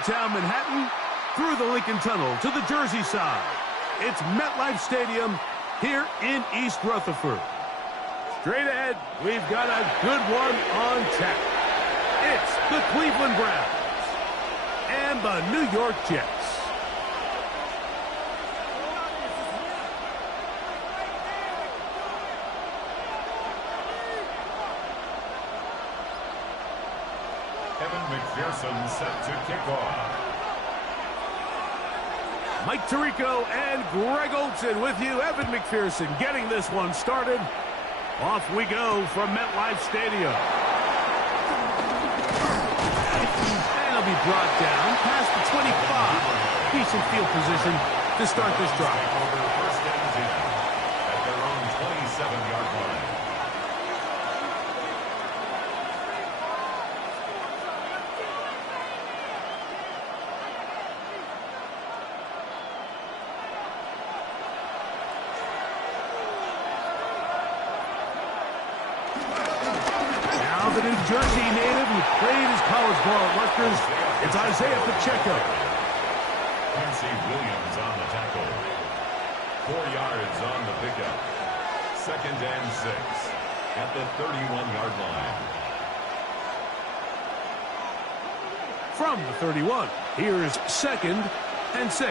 Midtown Manhattan, through the Lincoln Tunnel to the Jersey side. It's MetLife Stadium here in East Rutherford. Straight ahead, we've got a good one on tap. It's the Cleveland Browns and the New York Jets. Evan McPherson set to kick off. Mike Tirico and Greg Olsen with you. Evan McPherson getting this one started. Off we go from MetLife Stadium. And he'll be brought down past the 25. Decent field position to start this drive. First and 10 at their own 27-yard line. The New Jersey native who played his college ball at Rutgers, it's Isaiah Pacheco. Quincy Williams on the tackle. 4 yards on the pickup. Second and 6 at the 31-yard line. From the 31, here's second and 6.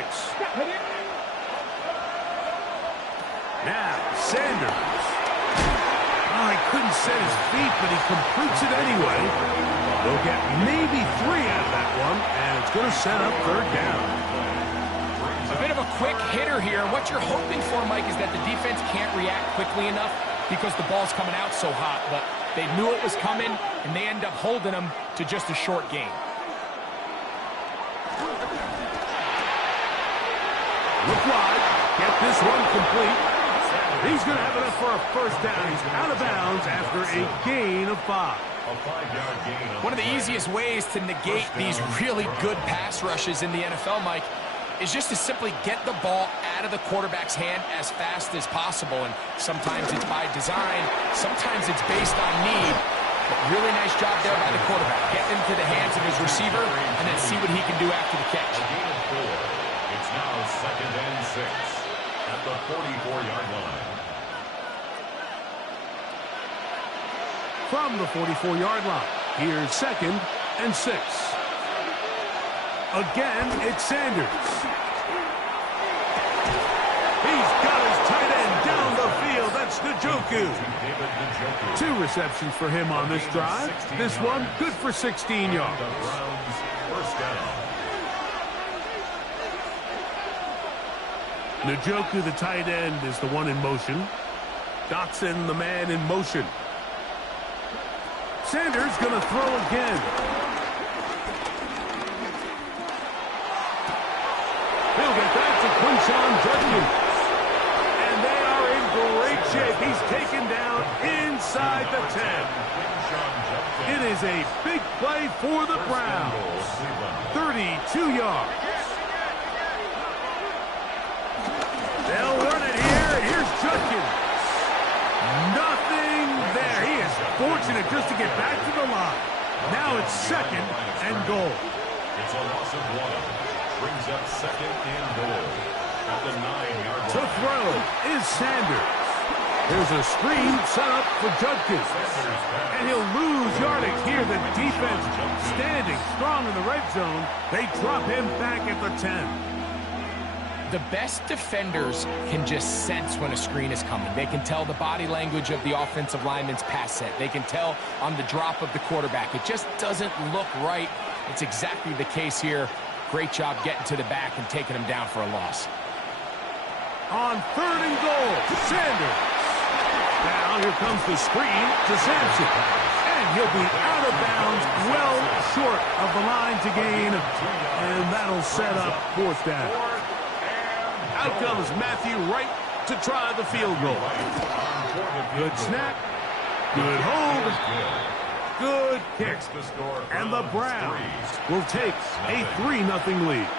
Now, Sanders. He couldn't set his feet, but he completes it anyway. They'll get maybe 3 out of that one, and it's going to set up third down. A bit of a quick hitter here. What you're hoping for, Mike, is that the defense can't react quickly enough because the ball's coming out so hot. But they knew it was coming, and they end up holding them to just a short gain. Look wide. Get this one complete. He's going to have enough for a first down. He's out of bounds after a gain of 5. A 5-yard gain. One of the easiest ways to negate these really good pass rushes in the NFL, Mike, is just to simply get the ball out of the quarterback's hand as fast as possible. And sometimes it's by design. Sometimes it's based on need. But really nice job there by the quarterback. Get into the hands of his receiver and then see what he can do after the catch. A gain of 4. It's now second and 6 at the 44-yard line. From the 44-yard line, here's second and 6. Again, it's Sanders. He's got his tight end down the field. That's Njoku. 2 receptions for him on this drive. This one, good for 16 yards. First down. Njoku, the tight end, is the one in motion. Dotson, the man in motion. Sanders going to throw again. He'll get back to Quinshon Judkins. And they are in great shape. He's taken down inside the 10. It is a big play for the Browns. 32 yards. They'll run it here. Here's Judkins. Nothing there. He is fortunate just to get back to the line. Now it's second and goal. It's a loss of 1. Brings up second and goal at the 9-yard line. To throw is Sanders. There's a screen set up for Judkins. And he'll lose yardage here. The defense standing strong in the red zone. They drop him back at the 10. The best defenders can just sense when a screen is coming. They can tell the body language of the offensive lineman's pass set. They can tell on the drop of the quarterback. It just doesn't look right. It's exactly the case here. Great job getting to the back and taking him down for a loss. On third and goal, Sanders. Now here comes the screen to Sampson. And he'll be out of bounds, well short of the line to gain. And that'll set up fourth down. Out comes Matthew Wright to try the field goal. Good snap. Good hold. Good kick. And the Browns will take a 3-0 lead.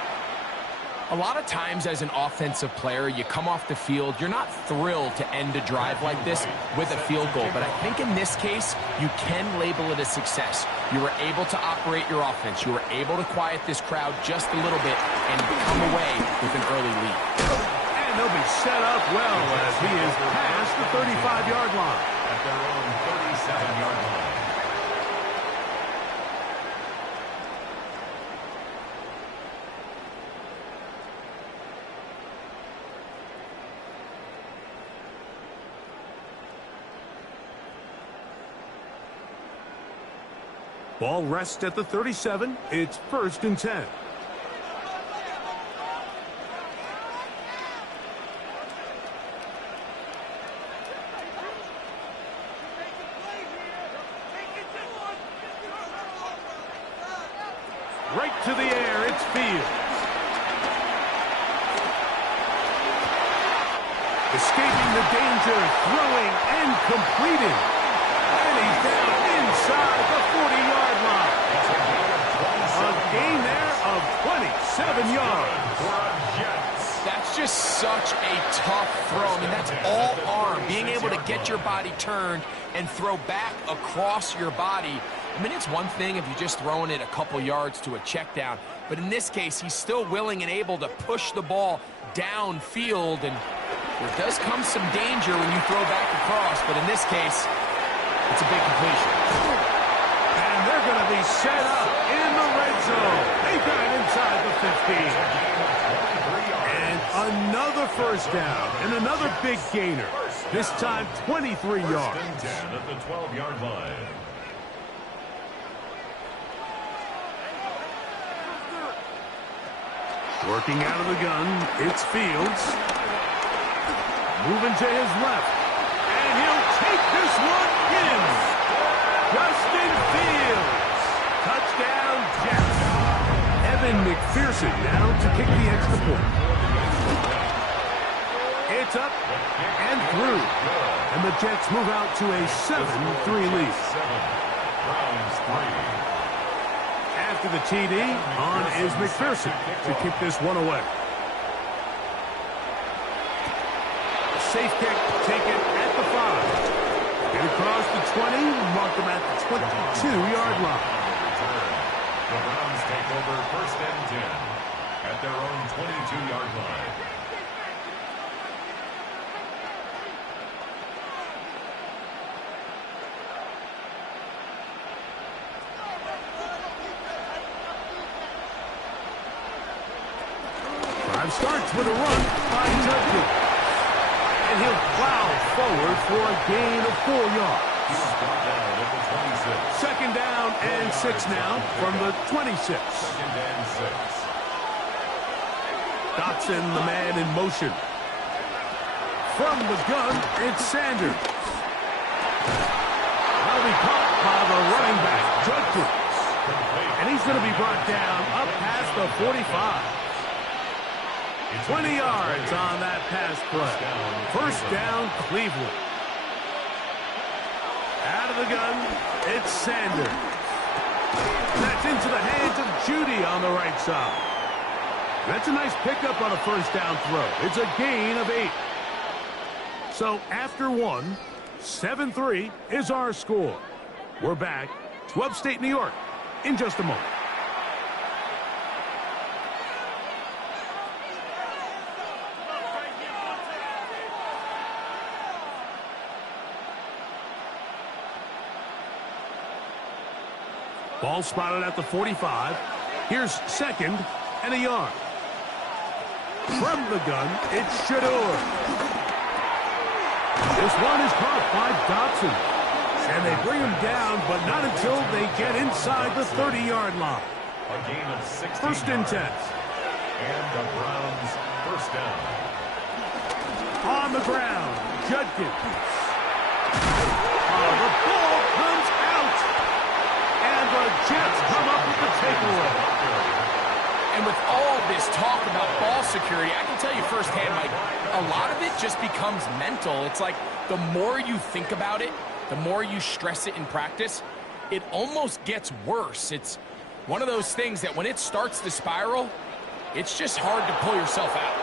A lot of times as an offensive player, you come off the field, you're not thrilled to end a drive like this with a field goal. But I think in this case, you can label it a success. You were able to operate your offense. You were able to quiet this crowd just a little bit and come away with an early lead. And they'll be set up well as he is past the 35-yard line. At their own 37-yard line. Ball rests at the 37. It's 1st and 10. Right to the air, it's Fields. Escaping the danger, throwing and completing. And he's down inside the 40-yard line. A gain there of 27 yards. That's just such a tough throw. I mean, that's all arm. Being able to get your body turned and throw back across your body. I mean, it's one thing if you're just throwing it a couple yards to a check down. But in this case, he's still willing and able to push the ball downfield. And there does come some danger when you throw back across. But in this case, it's a big completion. And they're going to be set up in the red zone. They got it inside the 15. And another first down and another big gainer. This time 23 yards. 10 at the 12-yard line. Working out of the gun, it's Fields. Moving to his left. And he'll take this one in. Justin Fields. Touchdown, Jets. Evan McPherson now to kick the extra point. It's up and through. And the Jets move out to a 7-3 lead. Browns 3. After the TD, on is McPherson to kick this one away. Safe kick taken at the 5. Get across the 20, mark them at the 22-yard line. The Browns take over 1st and 10 at their own 22-yard line. Starts with a run by Judkins. And he'll plow forward for a gain of 4 yards. He's brought down at the 26. 2nd down and 6 now from the 26. 2nd and 6. Dotson, the man in motion. From the gun, it's Sanders. That'll be caught by the running back, Judkins. And he's going to be brought down up past the 45. 20 yards on that pass play. 1st down, Cleveland. Out of the gun, it's Sanders. That's into the hands of Judy on the right side. That's a nice pickup on a 1st down throw. It's a gain of 8. So after 1, 7-3 is our score. We're back to upstate New York in just a moment. Ball spotted at the 45. Here's 2nd and a yard. From the gun, it's Shador. This one is caught by Dotson. And they bring him down, but not until they get inside the 30-yard line. A gain of 16 1st and 10. And the Browns 1st down. On the ground, Judkins. Oh, the ball comes out. And the Jets come up with the takeaway. And with all this talk about ball security, I can tell you firsthand, Mike, a lot of it just becomes mental. It's like the more you think about it, the more you stress it in practice, it almost gets worse. It's one of those things that when it starts to spiral, it's just hard to pull yourself out.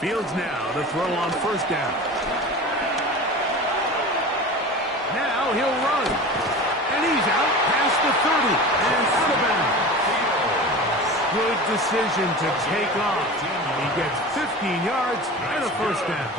Fields now to throw on first down. Now he'll run. And he's out past the 30 and out of bounds. Good decision to take off. He gets 15 yards and a first down.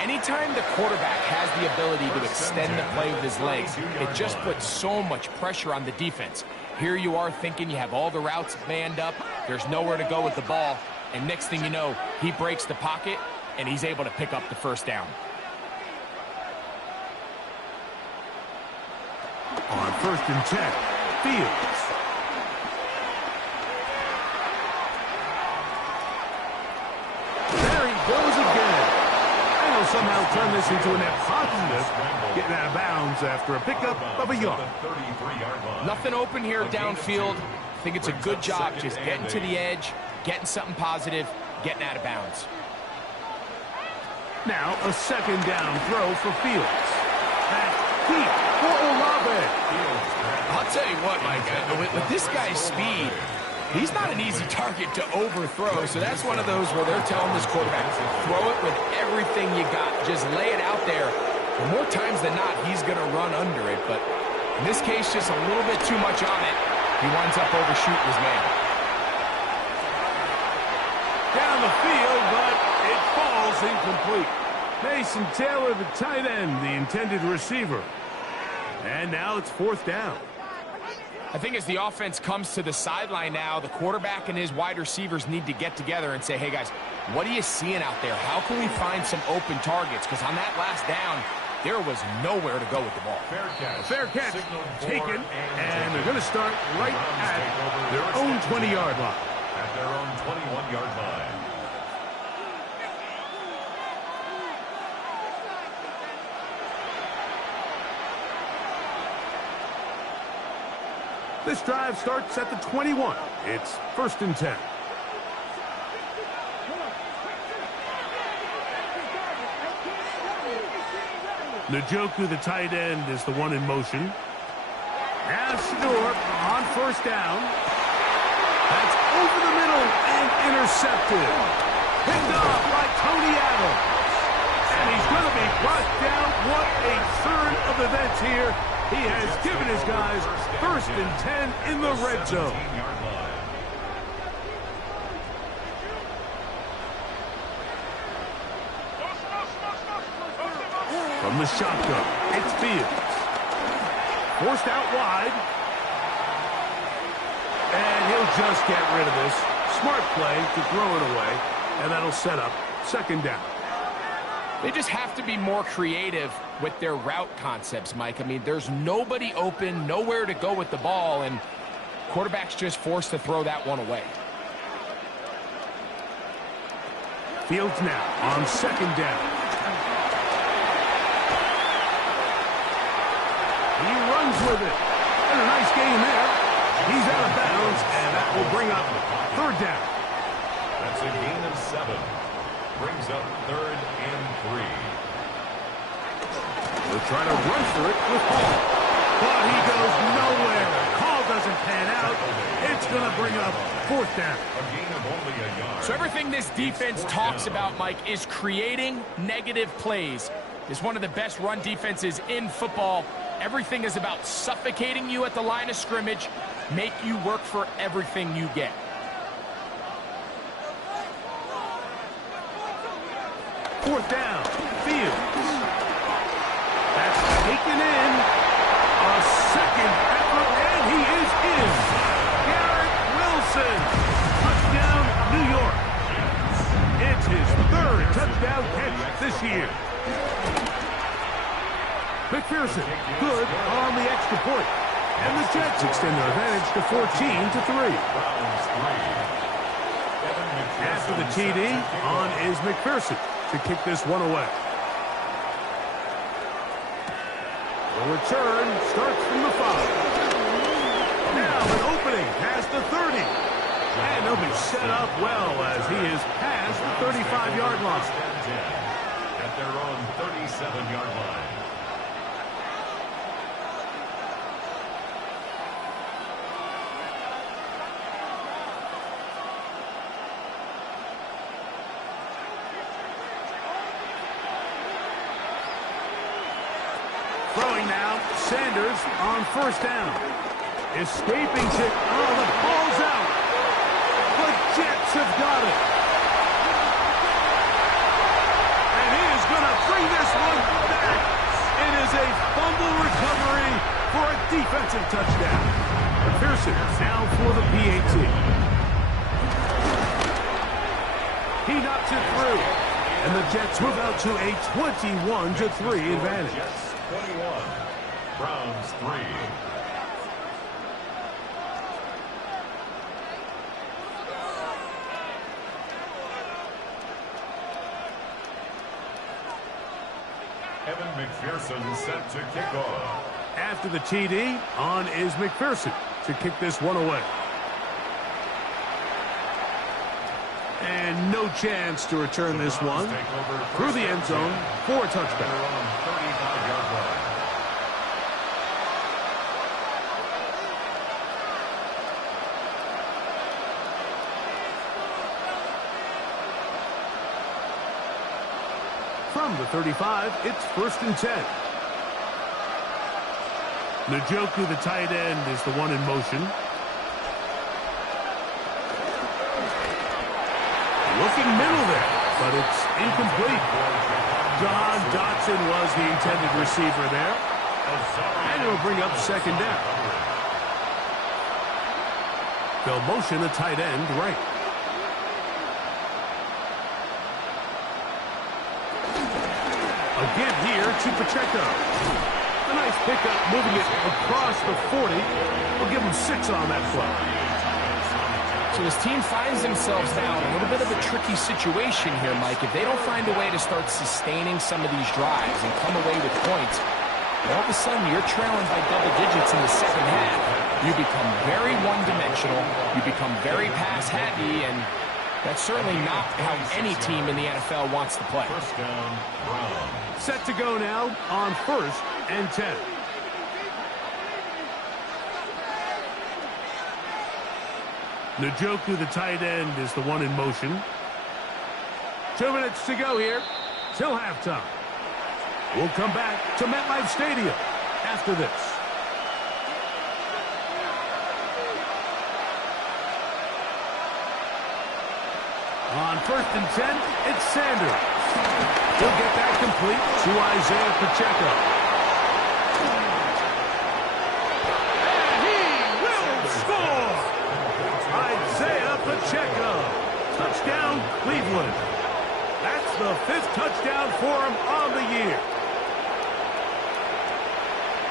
Anytime the quarterback has the ability to extend the play with his legs, it just puts so much pressure on the defense. Here you are thinking you have all the routes manned up. There's nowhere to go with the ball. And next thing you know, he breaks the pocket, and he's able to pick up the first down. On 1st and 10, Fields. There he goes again. And he'll somehow turn this into a net positive, getting out of bounds after a pickup of a yard. Nothing open here downfield. I think it's a good job just getting to the edge, getting something positive, getting out of bounds. Now a 2nd down throw for Fields. That's deep for Olave. I'll tell you what, Mike, with this guy's speed, he's not an easy target to overthrow, so that's one of those where they're telling this quarterback, throw it with everything you got. Just lay it out there. And more times than not, he's going to run under it, but in this case, just a little bit too much on it. He winds up overshooting his man. Down the field, but it falls incomplete. Mason Taylor, the tight end, the intended receiver. And now it's 4th down. I think as the offense comes to the sideline now, the quarterback and his wide receivers need to get together and say, hey, guys, what are you seeing out there? How can we find some open targets? Because on that last down, there was nowhere to go with the ball. Fair catch taken, and they're going to start right at their own 20-yard line. At their own 21-yard line. This drive starts at the 21. It's 1st and 10. Njoku, the tight end, is the one in motion. Now Shedeur on 1st down. That's over the middle and intercepted. Picked off by Tony Adams. And he's going to be brought down. What a turn of events here. He has given his guys 1st and 10 in the red zone. From the shotgun, it's Fields. Forced out wide. And he'll just get rid of this. Smart play to throw it away. And that'll set up 2nd down. They just have to be more creative with their route concepts, Mike. I mean, there's nobody open, nowhere to go with the ball, and quarterback's just forced to throw that one away. Fields now on 2nd down. He runs with it. And a nice game there. He's out of bounds, and that will bring up 3rd down. That's a gain of 7. Brings up 3rd and 3. They'll try to run for it with Hall. But he goes nowhere. Call doesn't pan out. It's going to bring up 4th down. A gain of only a yard. So everything this defense talks about, Mike, is creating negative plays. It's one of the best run defenses in football. Everything is about suffocating you at the line of scrimmage, make you work for everything you get. Fourth down, Fields. That's taken in. A second effort, and he is in. Garrett Wilson. Touchdown, New York. It's his 3rd touchdown catch this year. McPherson, good on the extra point. And the Jets extend their advantage to 14-3. After the TD, on is McPherson to kick this one away. The return starts from the 5. Now an opening past the 30. And he'll be set up well as he is past the 35-yard line. At their own 37-yard line. Throwing now, Sanders on first down. Escaping it. Oh, the ball's out. The Jets have got it. And he is going to bring this one back. It is a fumble recovery for a defensive touchdown. Pearson now for the PAT. He knocks it through. And the Jets move out to a 21-3 advantage. Jets 21, Browns 3. Evan McPherson set to kick off. After the TD, on is McPherson to kick this one away. And no chance to return this one through the end zone for a touchdown. From the 35, it's 1st and 10. Njoku, the tight end, is the one in motion. Looking middle there, but it's incomplete. John Dotson was the intended receiver there. And it'll bring up 2nd down. They'll motion a tight end right. Again here to Pacheco. A nice pickup, moving it across the 40. We'll give him 6 on that play. So his team finds themselves now in a little bit of a tricky situation here, Mike. If they don't find a way to start sustaining some of these drives and come away with points, all of a sudden you're trailing by double digits in the second half. You become very one-dimensional. You become very pass-happy, and that's certainly not how any team in the NFL wants to play. First down, Brown. Set to go now on 1st and 10. Njoku, the tight end, is the one in motion. 2 minutes to go here till halftime. We'll come back to MetLife Stadium after this. On 1st and 10, it's Sanders. He'll get that complete to Isaiah Pacheco. And he will score! Isaiah Pacheco. Touchdown, Cleveland. That's the 5th touchdown for him on the year.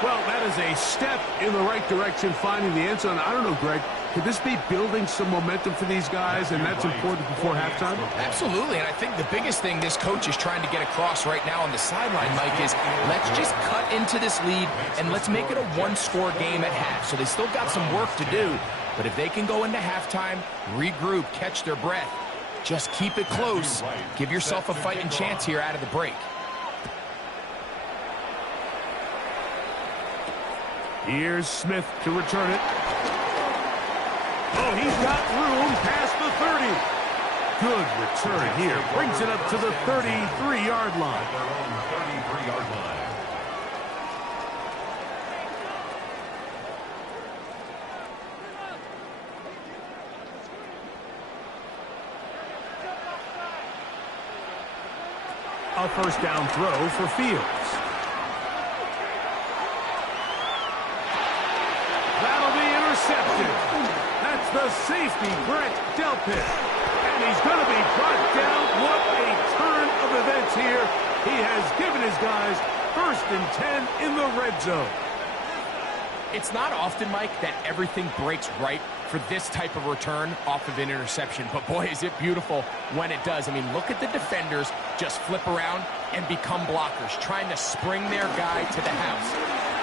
Well, that is a step in the right direction, finding the end zone. I don't know, Greg. Could this be building some momentum for these guys, and that's important before halftime? Absolutely, and I think the biggest thing this coach is trying to get across right now on the sideline, Mike, is let's just cut into this lead, and let's make it a one-score game at half. So they still got some work to do, but if they can go into halftime, regroup, catch their breath, just keep it close, give yourself a fighting chance here out of the break. Here's Smith to return it. Oh, he's got room past the 30. Good return here. Brings it up to the 33-yard line. Their own 33-yard line. A first down throw for Fields. That'll be intercepted. That's the safety, Brett Delpit. And he's going to be brought down. What a turn of events here. He has given his guys 1st and 10 in the red zone. It's not often, Mike, that everything breaks right for this type of return off of an interception. But, boy, is it beautiful when it does. I mean, look at the defenders just flip around and become blockers, trying to spring their guy to the house.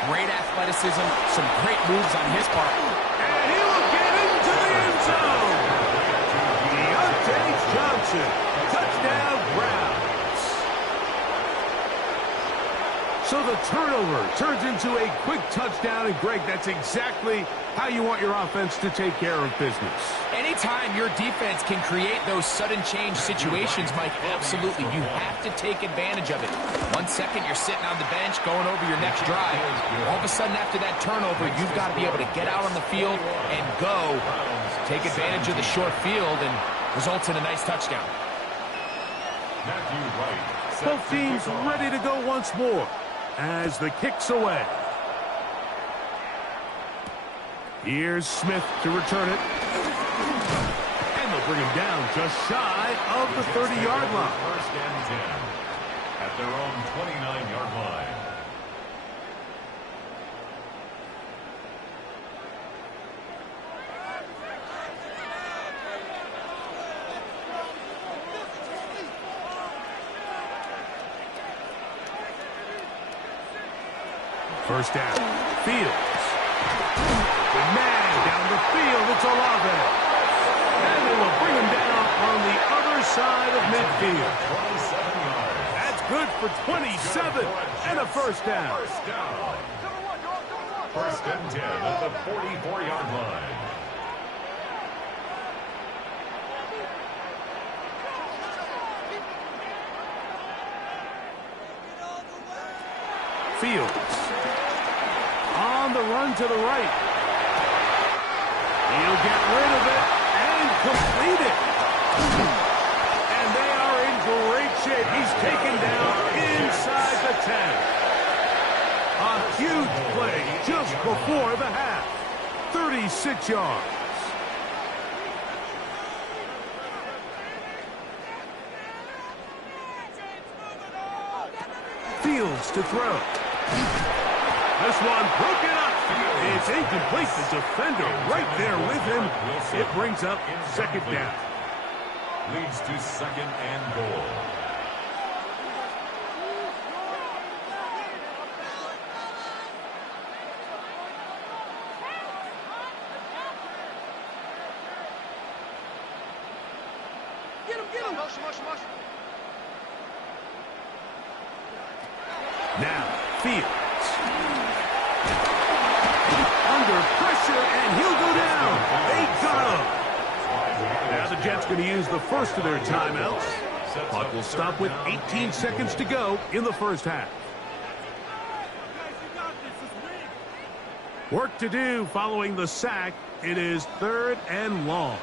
Great athleticism, some great moves on his part. And he'll get into the end zone. Wilson. Touchdown, Browns. So the turnover turns into a quick touchdown, and Greg, that's exactly how you want your offense to take care of business. Anytime your defense can create those sudden change situations, Mike, absolutely, you have to take advantage of it. 1 second, you're sitting on the bench, going over your next drive. All of a sudden, after that turnover, you've got to be able to get out on the field and go. Take advantage of the short field, and results in a nice touchdown. Both teams ready to go once more as the kick's away. Here's Smith to return it. And they'll bring him down just shy of the 30-yard line. First and 10 at their own 29-yard line. First down. Fields. The man down the field. It's Olave. And they will bring him down on the other side of midfield. 27 yards. That's good for 27 and a first down. First down. First and 10 at the 44-yard line. Fields. On the run to the right. He'll get rid of it and complete it. And they are in great shape. He's taken down inside the 10. A huge play just before the half. 36 yards. Fields to throw. This one broken up. It's incomplete. The defender right there with him. It brings up second down. Leads to second and goal. Get him. Motion. Now, Fields. Under pressure, and he'll go down. They got him. Now the Jets going to use the first of their timeouts. Clock will stop with 18 seconds to go in the first half. Work to do following the sack. It is 3rd and long.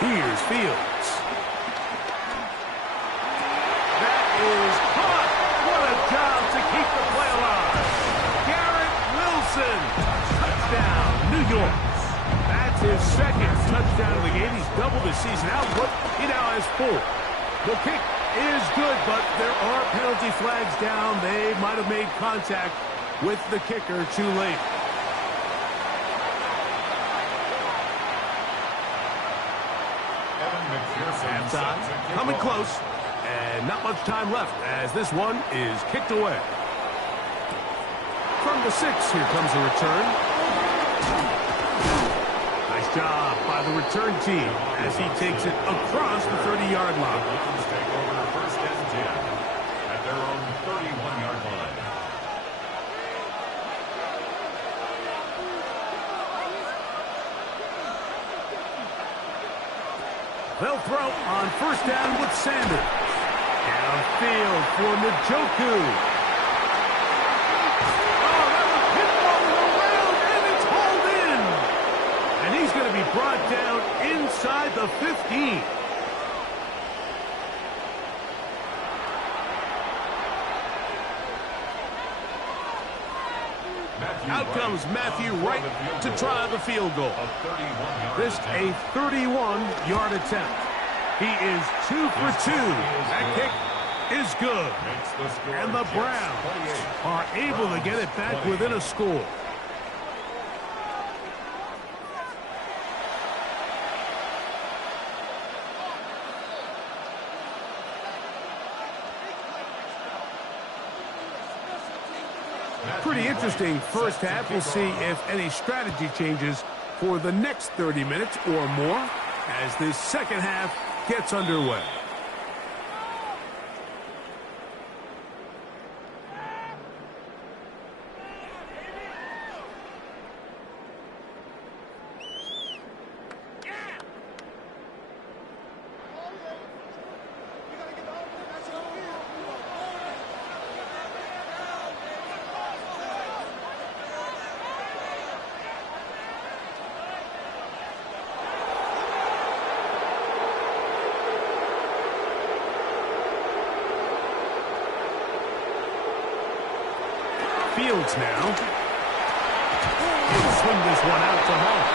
Here's Fields. That is caught. What a job to keep the play alive. Garrett Wilson. Touchdown, New York. That's his second touchdown of the game. He's doubled his season output. He now has 4. The kick is good, but there are penalty flags down. They might have made contact with the kicker too late. Halftime coming close, and not much time left as this one is kicked away. From the 6, here comes a return. Nice job by the return team as he takes it across the 30-yard line. Take over first and 10 at their own 31-yard line. They'll throw on first down with Sanders. Downfield for Njoku. Oh, that was hit all the way around, and it's hauled in. And he's going to be brought down inside the 15. Out comes Matthew Wright to try the field goal. This a 31-yard attempt. He is 2 for 2. That kick is good. And the Browns are able to get it back within a score. Pretty interesting first half. We'll see if any strategy changes for the next 30 minutes or more as this second half gets underway. Fields now. He'll swing this one out to home.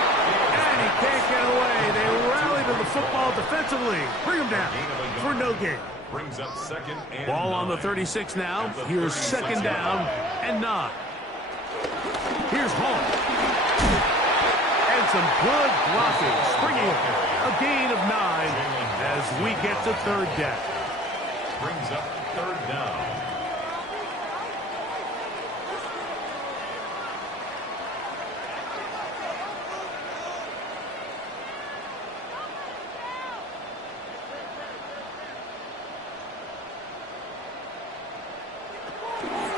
And he can't get away. They rally to the football defensively. Bring him down for no gain. Brings up second and Ball on the 9. 36 now. Here's second down and 9. Here's Hall. And some good blocking. Springing it. A gain of 9 as we get to third down. Brings up third down.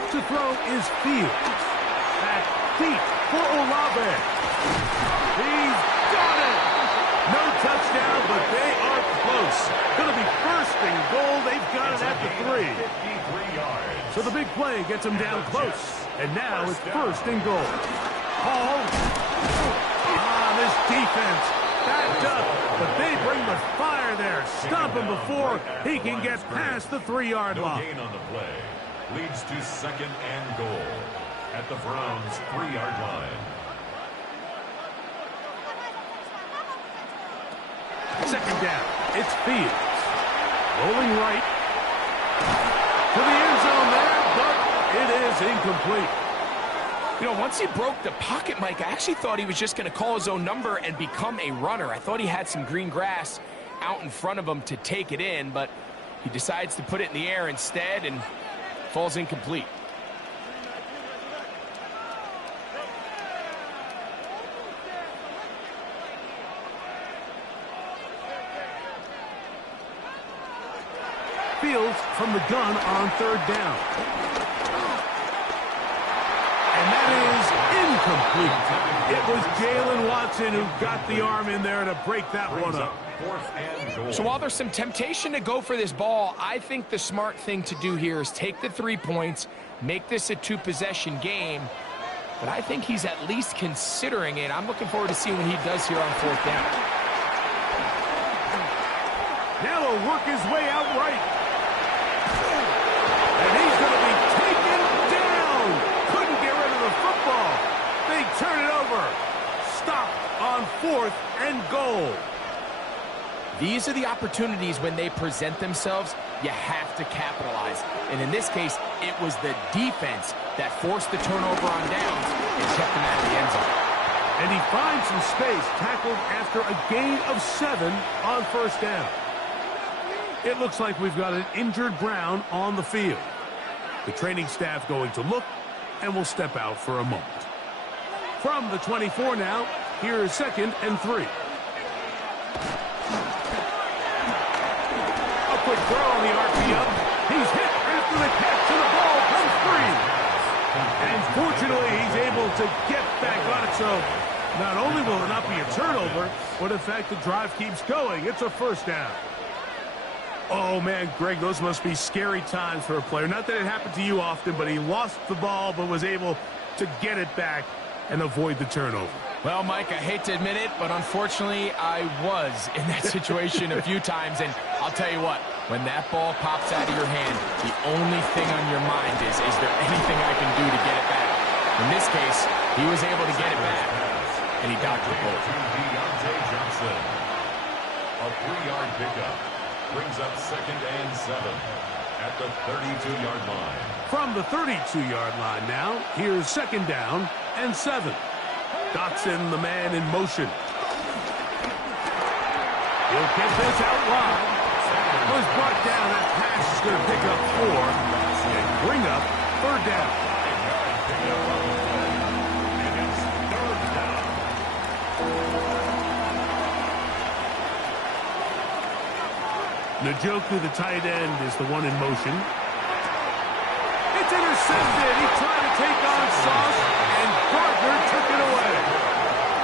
To throw is Fields. Back deep for Olave. He's got it. No touchdown, but they are close. Going to be first and goal. They've got it at the 3. 53 yards. So the big play gets them down close. And now it's first and goal. Hall. This defense backed up, but they bring the fire there. Stop him before he can get past the 3-yard No line. gain on the play. Leads to second and goal at the Browns' 3-yard line. Second down. It's Fields. Rolling right. To the end zone there, but it is incomplete. You know, once he broke the pocket, Mike, I actually thought he was just going to call his own number and become a runner. I thought he had some green grass out in front of him to take it in, but he decides to put it in the air instead and falls incomplete. Fields from the gun on third down. And that is incomplete. It was Jalen Watson who got the arm in there to break that one up. Fourth and goal. So while there's some temptation to go for this ball, I think the smart thing to do here is take the 3 points, make this a 2-possession game. But I think he's at least considering it. I'm looking forward to seeing what he does here on fourth down. Now he'll work his way out right. And he's going to be taken down. Couldn't get rid of the football. They turn it over. Stop on fourth and goal. These are the opportunities when they present themselves, you have to capitalize. And in this case, it was the defense that forced the turnover on downs and kept them out of the end zone. And he finds some space, tackled after a gain of 7 on first down. It looks like we've got an injured Brown on the field. The training staff going to look, and will step out for a moment. From the 24 now, here is second and 3. A quick throw on the RPO. He's hit after the catch, and the ball comes free. And fortunately, he's able to get back on it, so not only will it not be a turnover, but in fact, the drive keeps going. It's a first down. Oh, man, Greg, those must be scary times for a player. Not that it happened to you often, but he lost the ball but was able to get it back and avoid the turnover. Well, Mike, I hate to admit it, but unfortunately, I was in that situation a few times. And I'll tell you what, when that ball pops out of your hand, the only thing on your mind is there anything I can do to get it back? In this case, he was able to get it back, and he dodged the ball. Deontay Johnson. A 3-yard pickup. Brings up second and 7 at the 32-yard line. From the 32-yard line now, here's second down and 7. Dotson, the man in motion. He'll get this out wide. Was brought down. That pass is going to pick up 4 and bring up third down. pickup on the play. And it's third down. Njoku, the tight end, is the one in motion. It's intercepted. He tried to take on Sauce, and Gardner took it away.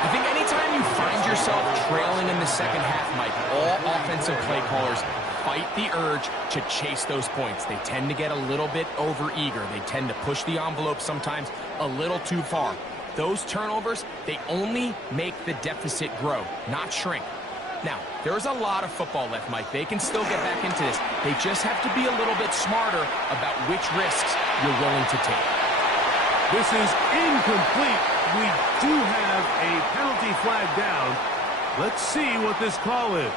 I think anytime you find yourself trailing in the second half, Mike, all offensive play callers fight the urge to chase those points. They tend to get a little bit overeager. They tend to push the envelope sometimes a little too far. Those turnovers, they only make the deficit grow, not shrink. Now, there's a lot of football left, Mike. They can still get back into this. They just have to be a little bit smarter about which risks you're willing to take. This is incomplete. We do have a penalty flag down. Let's see what this call is.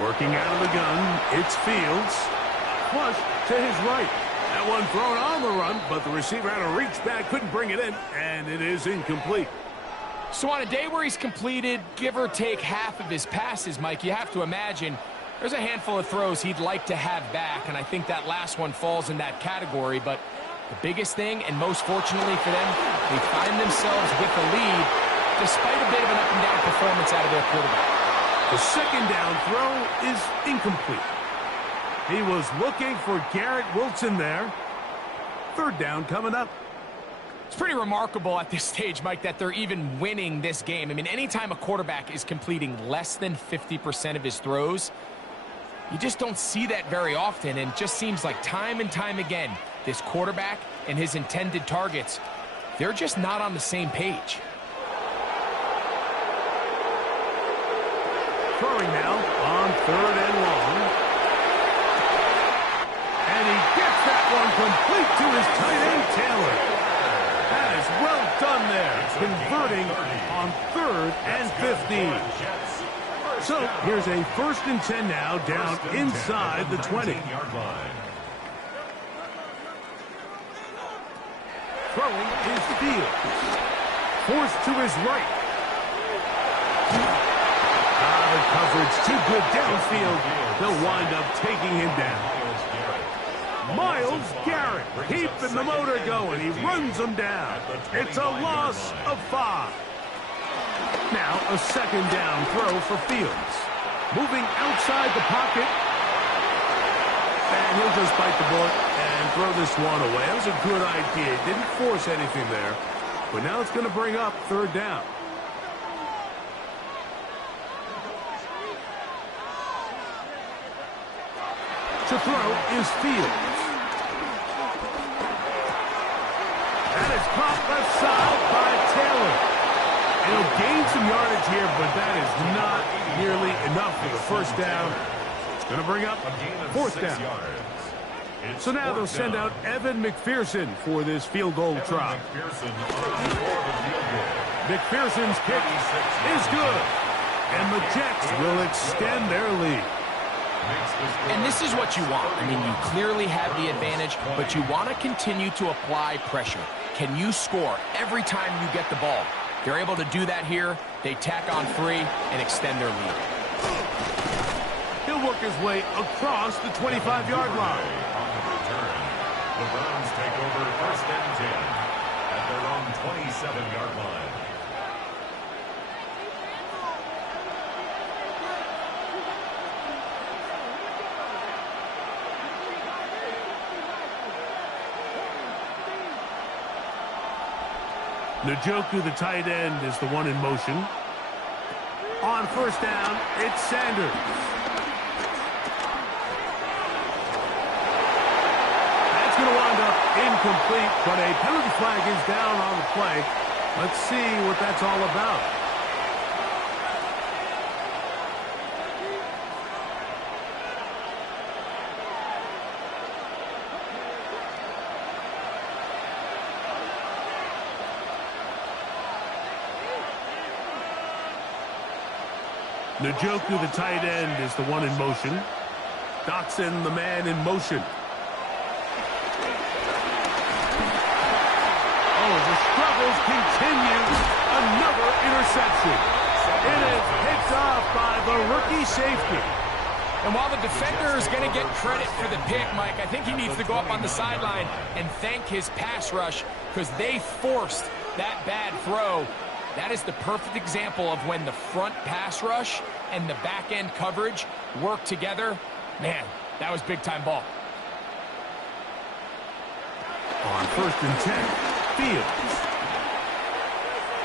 Working out of the gun, it's Fields. Flush to his right. That one thrown on the run, but the receiver had to reach back, couldn't bring it in, and it is incomplete. So on a day where he's completed, give or take half of his passes, Mike, you have to imagine there's a handful of throws he'd like to have back, and I think that last one falls in that category. But the biggest thing, and most fortunately for them, they find themselves with the lead despite a bit of an up-and-down performance out of their quarterback. The second down throw is incomplete. He was looking for Garrett Wilson there. Third down coming up. It's pretty remarkable at this stage, Mike, that they're even winning this game. I mean, anytime a quarterback is completing less than 50% of his throws, you just don't see that very often, and it just seems like time and time again, this quarterback and his intended targets, they're just not on the same page. Throwing now on third and long. And he gets that one complete to his tight end, Taylor. That is well done there, converting on third and 15. So here's a 1st and 10 now, down inside the 20. Throwing is Fields. Forced to his right. The coverage too good downfield. They'll wind up taking him down. Myles Garrett keeping the motor going. He runs them down. It's a loss of 5. Now a second down throw for Fields. Moving outside the pocket. And he'll just bite the bullet and throw this one away. That was a good idea. Didn't force anything there. But now it's going to bring up third down. To throw is Fields. And it's caught left side by Taylor. And he'll gain some yardage here, but that is not nearly enough for the first down. It's going to bring up fourth down. So now they'll send out Evan McPherson for this field goal try. McPherson's kick is good. And the Jets will extend their lead. And this is what you want. I mean, you clearly have the advantage, but you want to continue to apply pressure. Can you score every time you get the ball? They're able to do that here. They tack on 3 and extend their lead. He'll work his way across the 25-yard line. On the return, the Browns take over 1st and 10 at their own 27-yard line. Njoku, the tight end, is the one in motion. On first down, it's Sanders. That's going to wind up incomplete, but a penalty flag is down on the play. Let's see what that's all about. Njoku, the tight end, is the one in motion. Dotson, the man in motion. Oh, the struggles continue. Another interception. It is picked off by the rookie safety. And while the defender is going to get credit for the pick, Mike, I think he needs to go up on the sideline and thank his pass rush because they forced that bad throw. That is the perfect example of when the front pass rush and the back end coverage work together. Man, that was big-time ball. On 1st and 10, Fields.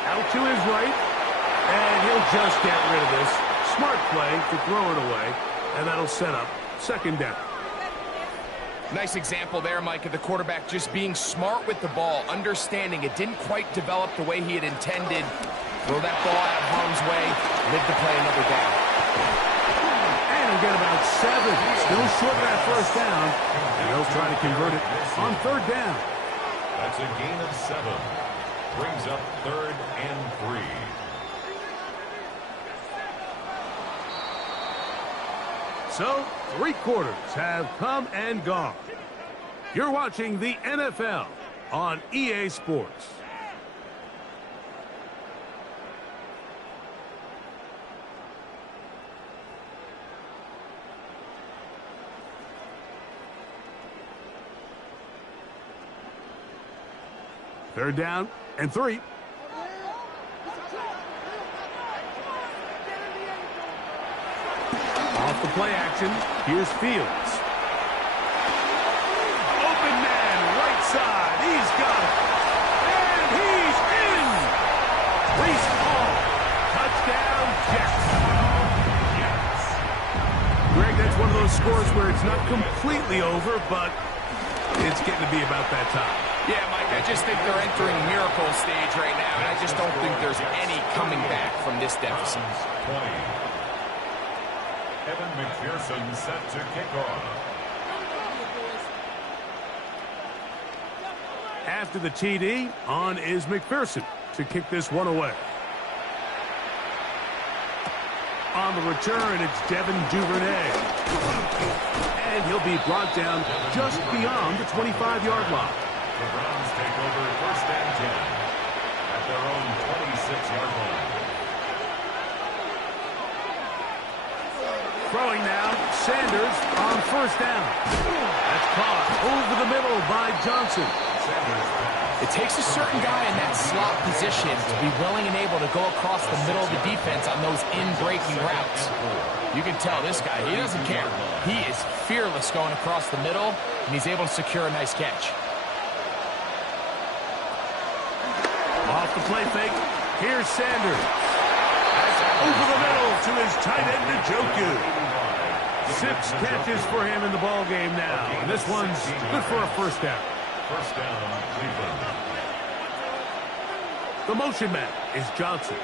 Out to his right, and he'll just get rid of this. Smart play to throw it away, and that'll set up 2nd down. Nice example there, Mike, of the quarterback just being smart with the ball, understanding it didn't quite develop the way he had intended. Throw that ball out of harm's way, live to play another down. And he'll get about 7. Still short of that 1st down, and he'll try to convert it on 3rd down. That's a gain of 7. Brings up 3rd and 3. So, 3 quarters have come and gone. You're watching the NFL on EA Sports. Third down and 3. Off the play action, here's Fields. Open man, right side, he's got it. And he's in! Breece Hall, touchdown, Jets. Greg, that's one of those scores where it's not completely over, but it's getting to be about that time. Yeah, Mike, I just think they're entering miracle stage right now, and I just don't think there's any coming back from this deficit. 20. Evan McPherson set to kick off. After the TD, on is McPherson to kick this one away. On the return, it's Devin Duvernay. And he'll be brought down just beyond the 25-yard line. The Browns take over 1st and 10 at their own 26-yard line. Throwing now, Sanders on 1st down. That's caught over the middle by Johnson. It takes a certain guy in that slot position to be willing and able to go across the middle of the defense on those in-breaking routes. You can tell this guy, he doesn't care. He is fearless going across the middle, and he's able to secure a nice catch. Off the play fake, here's Sanders. That's over the middle to his tight end, Njoku. 6 catches for him in the ball game now. And this one's good for a 1st down. 1st down, Cleveland. The motion man is Johnson.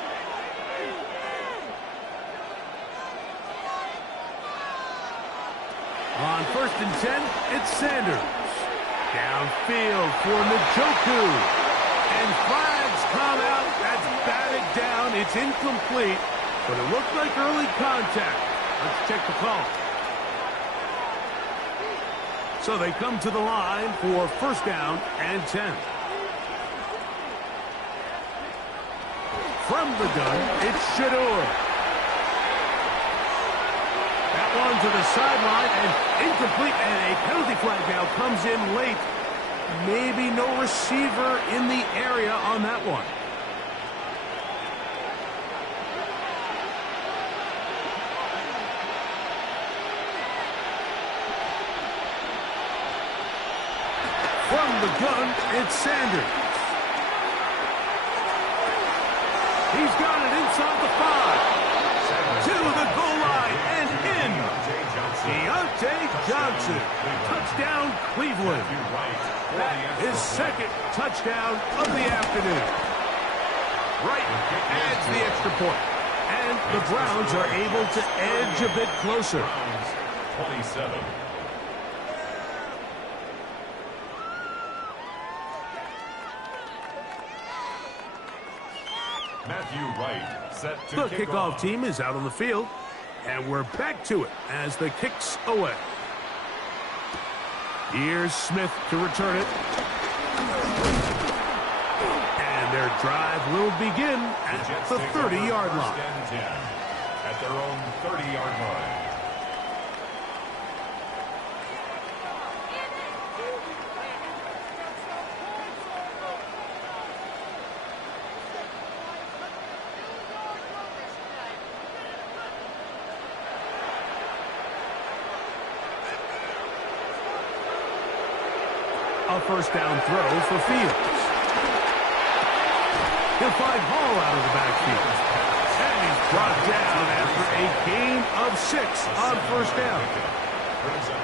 On 1st and 10, it's Sanders. Downfield for Njoku. And flags come out. That's batted down. It's incomplete, but it looked like early contact. Let's check the call. So they come to the line for 1st down and 10. From the gun, it's Shedeur. That one to the sideline and incomplete, and a penalty flag now comes in late. Maybe no receiver in the area on that one. From the gun, it's Sanders. He's got it inside the 5. To the goal line and in. Deontay Johnson. Touchdown, Cleveland. That is 2nd touchdown of the afternoon. Wright adds the extra point. And the Browns are able to edge a bit closer. 27. Matthew Wright set to The kick kickoff off. team is out on the field, and we're back to it as the kick's away. Here's Smith to return it. And their drive will begin at Jets the take over 30-yard first line. and 10 at their own 30-yard line. A first down throw for Fields. He'll find Hall out of the backfield. And he's brought down after a gain of 6 on first down. Brings up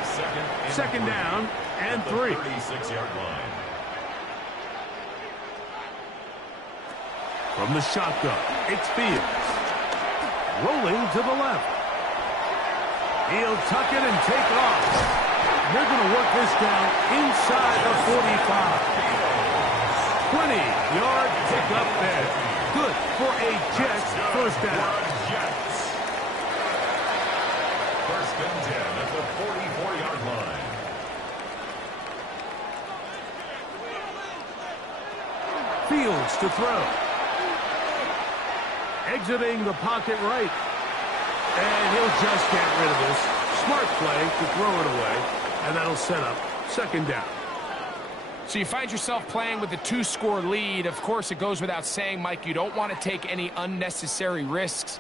Second down and 3. 36-yard line. From the shotgun, it's Fields. Rolling to the left. He'll tuck it and take off. They're going to work this down inside the 45. 20-yard pickup there. Good for a Jets first down. Jets. First and 10 at the 44-yard line. Fields to throw. Exiting the pocket right. And he'll just get rid of this. Smart play to throw it away. And that'll set up second down. So you find yourself playing with a 2-score lead. Of course, it goes without saying, Mike, you don't want to take any unnecessary risks.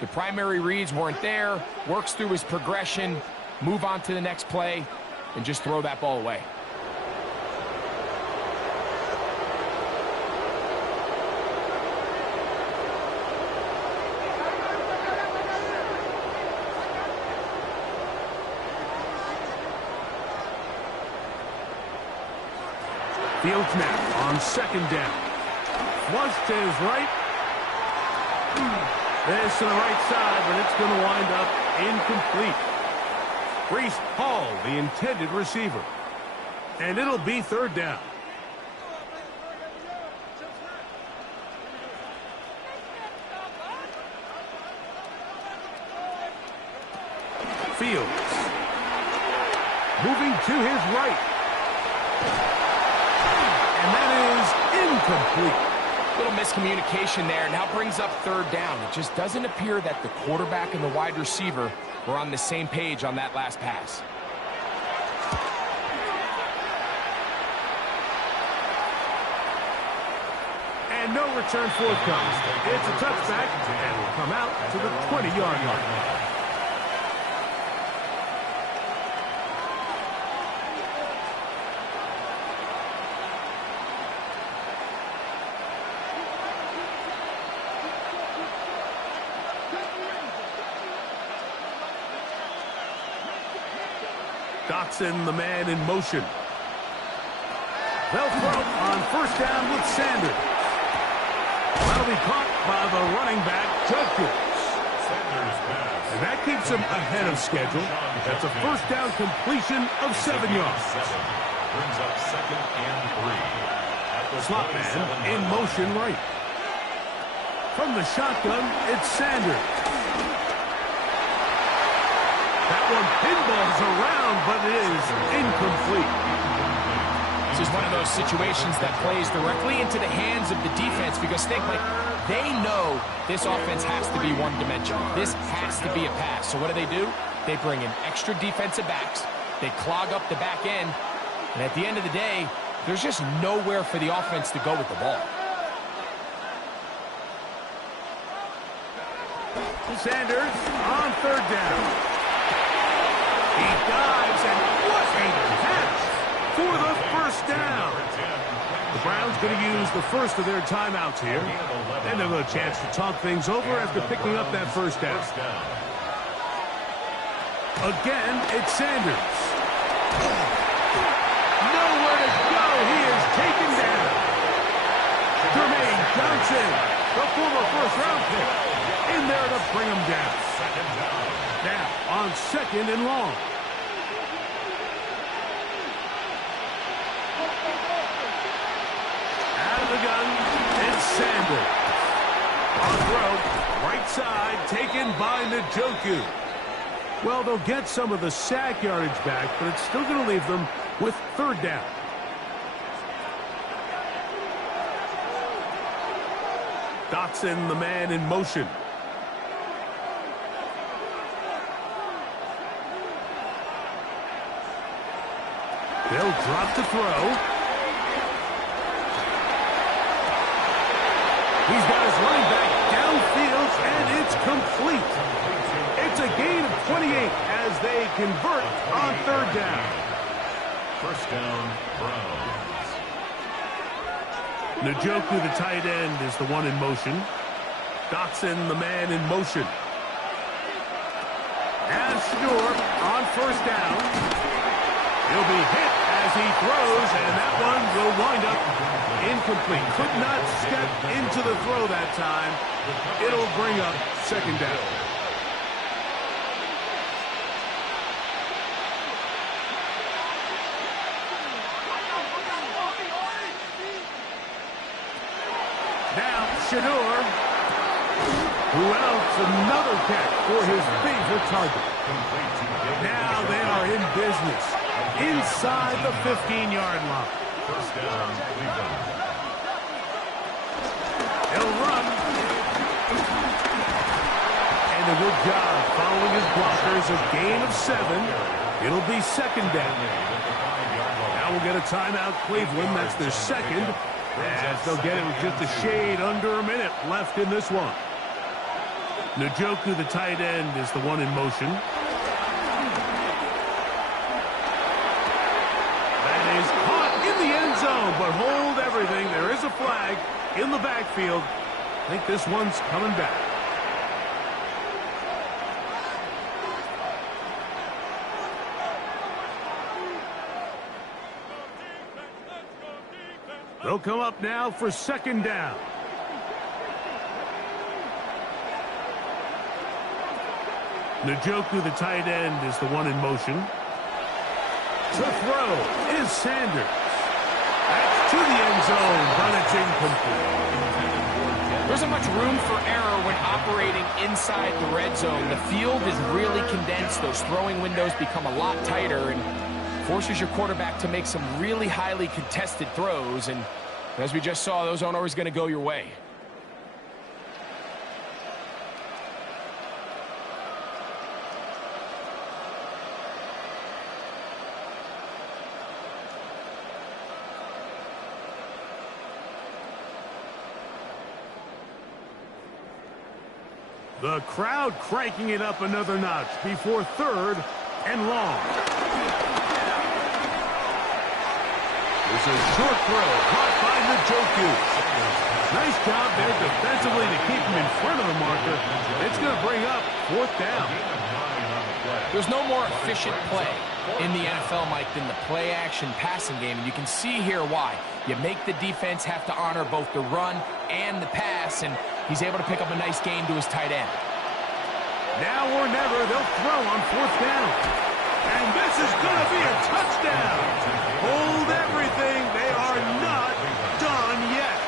The primary reads weren't there. Works through his progression, move on to the next play, and just throw that ball away. Fields now on second down. Flush to his right. This to the right side, but it's going to wind up incomplete. Breece Hall, the intended receiver. And it'll be third down. Fields. Moving to his right. And that is incomplete. Little miscommunication there. Now brings up third down. It just doesn't appear that the quarterback and the wide receiver were on the same page on that last pass. And no return forthcoming. It's a touchback, and will come out to the 20-yard line. Dotson, the man in motion. They'll throw on first down with Sanders. That'll be caught by the running back, Judkins. And that keeps him ahead of schedule. That's a first down completion of 7 yards. Brings up second and 3. At the Slot man in motion right. From the shotgun, it's Sanders. That one pinballs around, but it is incomplete. This is one of those situations that plays directly into the hands of the defense because think, like, they know this offense has to be one-dimensional. This has to be a pass. So what do? They bring in extra defensive backs. They clog up the back end. And at the end of the day, there's just nowhere for the offense to go with the ball. Sanders on third down. He dives, and what a catch for the first down. The Browns going to use the first of their timeouts here. And they'll have a chance to talk things over after picking up that first down. Again, it's Sanders. Nowhere to go. He is taken down. Jermaine Johnson, the former first-round pick, in there to bring him down. Now, on second and long. Out of the gun, it's Sanders. outside, taken by Njoku. Well, they'll get some of the sack yardage back, but it's still going to leave them with third down. Dotson, the man in motion. They'll drop to throw. He's got his running back downfield, and it's complete. It's a gain of 28 as they convert on third down. First down, Browns. Njoku, the tight end, is the one in motion. Dotson, the man in motion. As Shedeur on first down. He'll be hit as he throws, and that one will wind up incomplete. Could not step into the throw that time. It'll bring up second down. Now Shedeur, who else another catch for his favorite target. Now they are in business inside the 15-yard line. First down, Cleveland. He'll run. And a good job following his blockers. A gain of 7. It'll be second down. Now we'll get a timeout, Cleveland. That's their second. As they'll get it with just a shade under a minute left in this one. Njoku, the tight end, is the one in motion. That is caught in the end zone, but hold everything. There is a flag in the backfield. I think this one's coming back. They'll come up now for second down. Njoku, the tight end, is the one in motion. To throw is Sanders. That's to the end zone, but it's incomplete. There isn't much room for error when operating inside the red zone. The field is really condensed. Those throwing windows become a lot tighter and forces your quarterback to make some really highly contested throws. And as we just saw, those aren't always going to go your way. The crowd cranking it up another notch before third and long. There's a short throw caught by Njoku. Nice job there defensively to keep him in front of the marker. It's going to bring up fourth down. There's no more efficient play in the NFL, Mike, than the play-action passing game. And you can see here why. You make the defense have to honor both the run and the pass, and he's able to pick up a nice gain to his tight end. Now or never, they'll throw on fourth down. And this is going to be a touchdown. Hold everything. They are not done yet.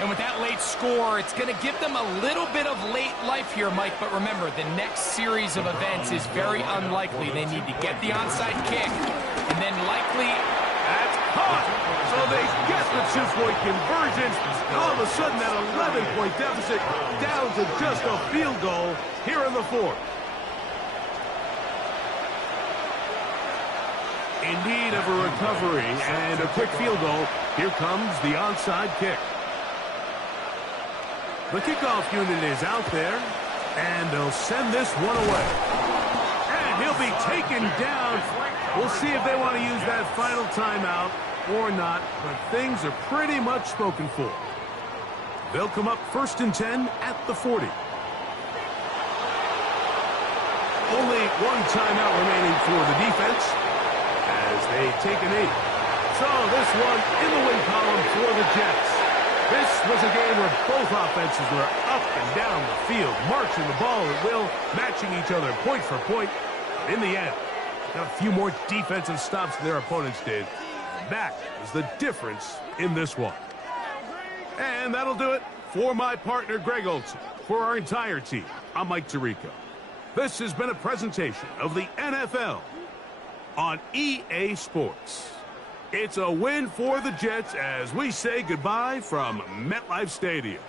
And with that late score, it's going to give them a little bit of late life here, Mike. But remember, the next series of events is very unlikely. They need to get the onside kick, and then likely... That's caught. So they get the two-point conversion. All of a sudden, that 11-point deficit down to just a field goal here in the fourth. In need of a recovery and a quick field goal, here comes the onside kick. The kickoff unit is out there, and they'll send this one away. And he'll be taken down. We'll see if they want to use that final timeout or not, but things are pretty much spoken for. They'll come up 1st and 10 at the 40. Only one timeout remaining for the defense as they take a knee. So this one in the win column for the Jets. This was a game where both offenses were up and down the field, marching the ball at will, matching each other point for point. In the end, got a few more defensive stops than their opponents did. That is the difference in this one. And that'll do it For my partner, Greg Olson, for our entire team, I'm Mike Tirico. This has been a presentation of the NFL on EA Sports. It's a win for the Jets as we say goodbye from MetLife Stadium.